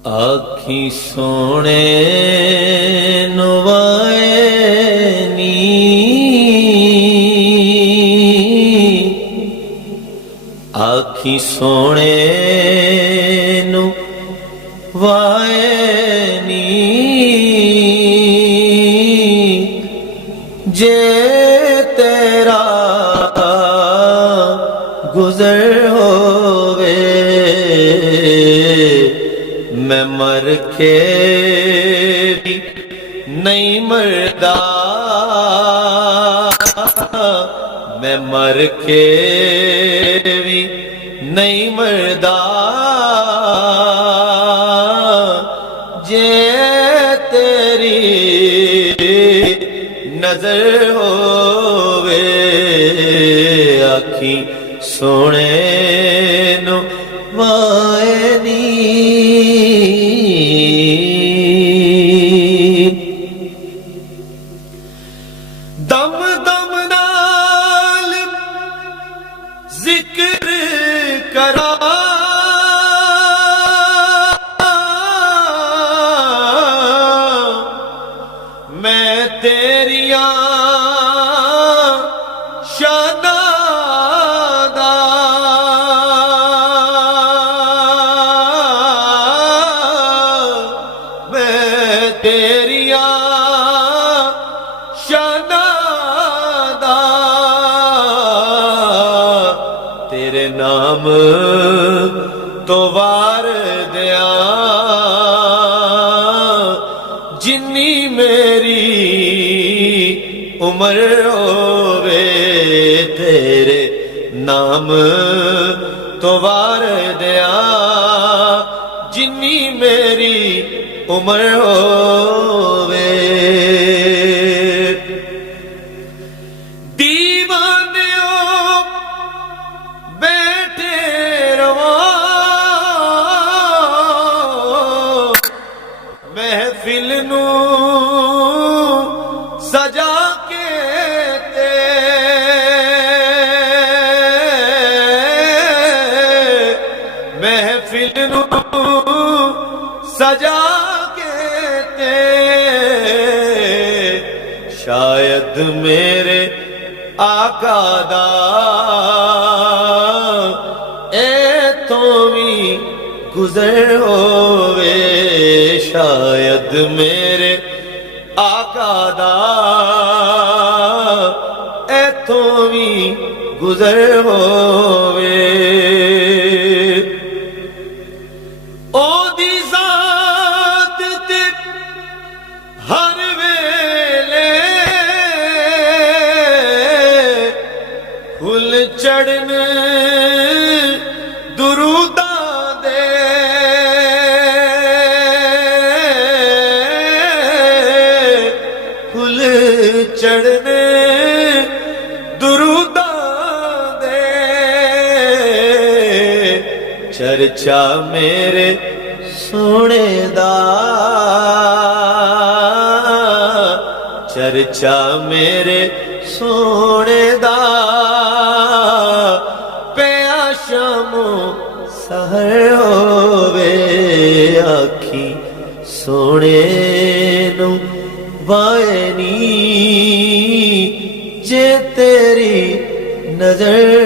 आखी सोने नुवाए नी, आखी सोने नुवाए नी, जे तेरा गुजर होवे मैं मर के भी नहीं मरदा, मैं मर के भी नहीं मरदा, जे तेरी नजर होवे आखी सोने नु वाए नी। दम दम नाल जिक्र करा, मैं तेरिया शाना दा, मैं तेरिया शाना दा, तेरे नाम तो वार दिया जिन्नी मेरी उम्र होवे, तेरे नाम तो वार दिया जिन्नी मेरी उम्र होवे। दीवानियों बैठे रहो महफिल नू सजा के ते, महफिल नू सजा के ते, शायद मेरे आका दा ए तो भी गुजर होवे, शायद मेरे आका दा एथों भी गुजर होवे। ओदी ज़ात ते हर वेले फुल चढ़न दुरूदा दे, फुल चढ़ने दुरूदा दे, चर्चा मेरे सोने दा, चर्चा मेरे सोने दा, पिया शामो सहर होवे आखी सोने नु वाए नी, जे तेरी नजर